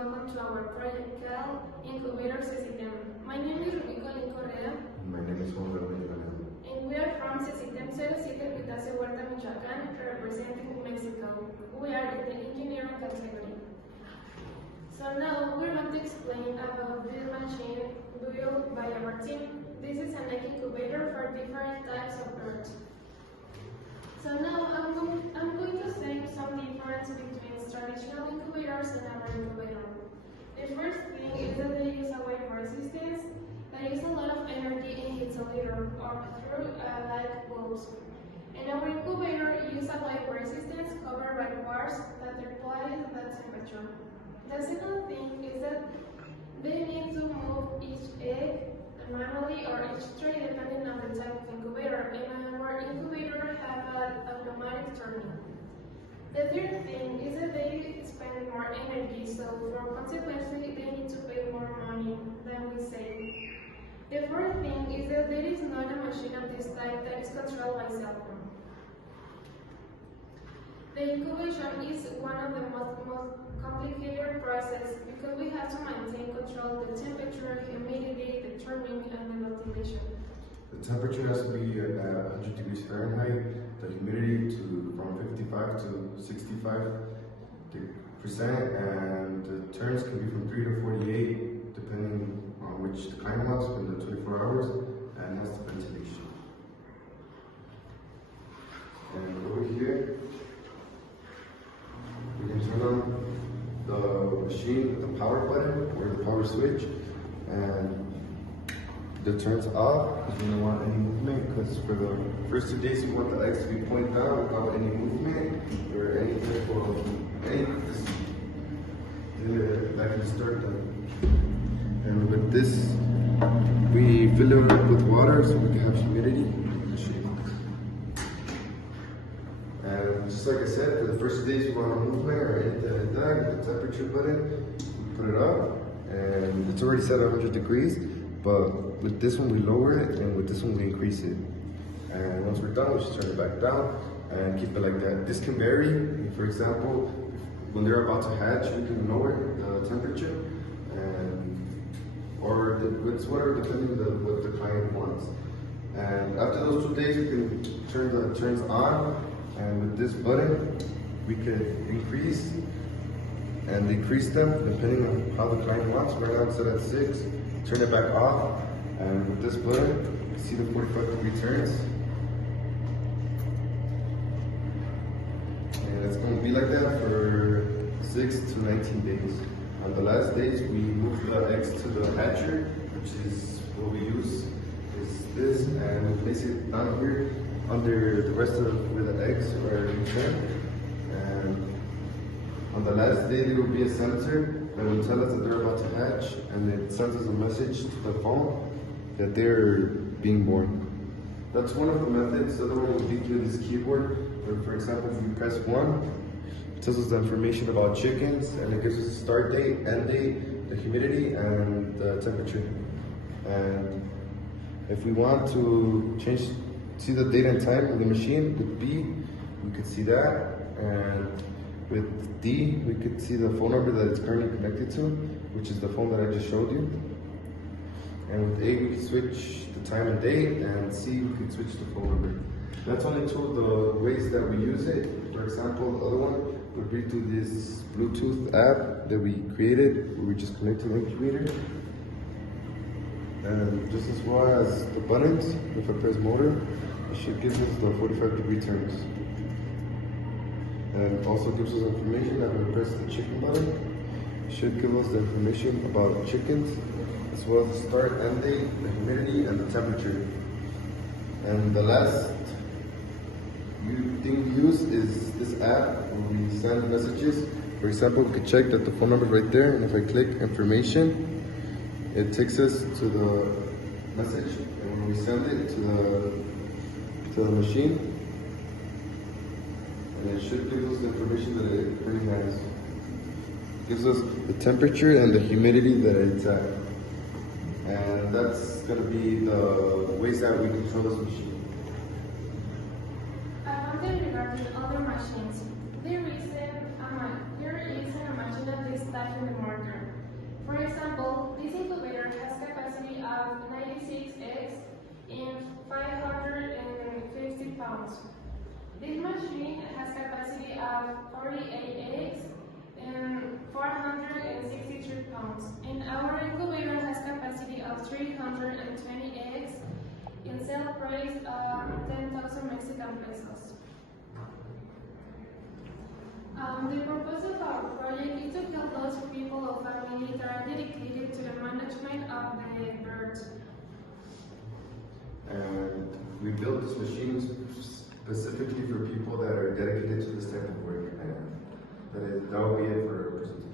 welcome to our project called Incubator CECyTEM. My name is Correa. My name is Huerta. And we are from CECyTEM Epitacio, Huerta, Michoacán, representing Mexico. We are in the engineering category. So now we're going to explain about this machine built by our team. This is an incubator for different types of birds. So now I'm going to say some difference between traditional incubators and our incubator. The first thing is that they use a wave resistance. They use a lot of energy in heat cylinder or through light bulbs. And our incubator uses a wave resistance covered by bars that replies that temperature. The second thing is that they need to move each egg manually or each tray depending on the type of incubator, and our incubator have an automatic turning. The third thing is that they spend more energy, so consequently they need to pay more money than we save. The fourth thing is that there is not a machine of this type that is controlled by cell phone. The incubation is one of the most complicated process because we have to maintain control of the temperature, humidity, the turning, and the ventilation. The temperature has to be at 100 degrees Fahrenheit, the humidity from 55 to 65%, and the turns can be from 3 to 48, depending on which the client wants within the 24 hours, and that's the ventilation. And over here, we can turn on the machine with the power button or the power switch, and it turns off if you don't want any movement, because for the first 2 days you want the eggs to be pointed down without any movement or any type of that can start them. And with this, we fill it up with water so we can have humidity. And just like I said, for the first days you want a movement or anything like that, the temperature button, we put it up, and it's already set at 100 degrees, but with this one we lower it, and with this one we increase it. And once we're done, we just turn it back down and keep it like that. This can vary. For example, when they're about to hatch, we can lower the temperature, or it's whatever, depending on what the client wants. And after those 2 days, we can turn the turns on. And with this button, we could increase and decrease them depending on how the client wants. Right now it's set at 6. Turn it back off. And with this button, you see the 45-degree turns. And it's going to be like that for 6 to 19 days. On the last days, we move the eggs to the hatcher, which is what we use. Is this, and we place it down here under the rest of where the eggs are returned. And on the last day, there will be a sensor that will tell us that they're about to hatch, and it sends us a message to the phone that they're being born. That's one of the methods. The other one will be through this keyboard, where, for example, if you press 1, it tells us the information about chickens, and it gives us a start date, end date, the humidity, and the temperature. And if we want to see the date and time of the machine, with B, we could see that, and with D, we could see the phone number that it's currently connected to, which is the phone that I just showed you. And with A, we can switch the time and date, and C, we can switch the phone number. That's only two of the ways that we use it. For example, the other one would be through this Bluetooth app that we created, where we just connect to the incubator. And just as well as the buttons, if I press motor, it should give us the 45-degree turns. And also gives us information that when we press the chicken button, it should give us the information about chickens, as well as the start, end date, the humidity, and the temperature. And the last thing we use is this app where we send messages. For example, we could check that the phone number is right there, and if I click information, it takes us to the message, and when we send it to the machine, and it should give us the information that it already has. It gives us the temperature and the humidity that it's at. And that's going to be the ways that we control this machine. Regarding other machines, there is a machine that is type in the market. 48 eggs and 463 pounds. And our incubator has capacity of 320 eggs and sale price of 10,000 Mexican pesos. The purpose of our project is to help those people or families that are dedicated to the management of the birds. And we built this machine specifically for people that are dedicated to this type of work. And that will be it for our presentation.